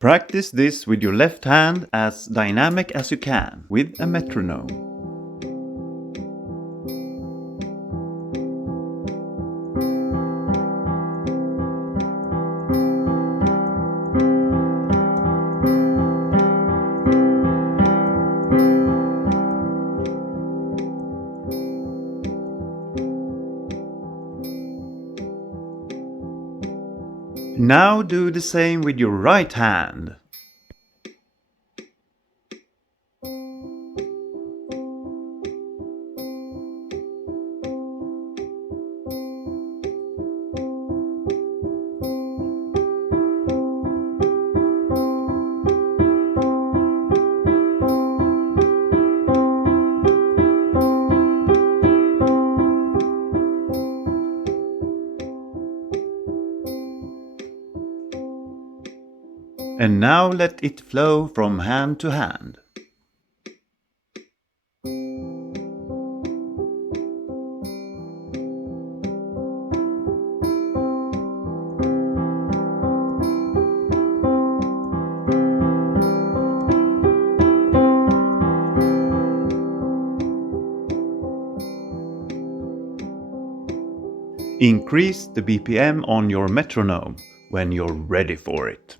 Practice this with your left hand as dynamic as you can with a metronome. Now do the same with your right hand. And now let it flow from hand to hand. Increase the BPM on your metronome when you're ready for it.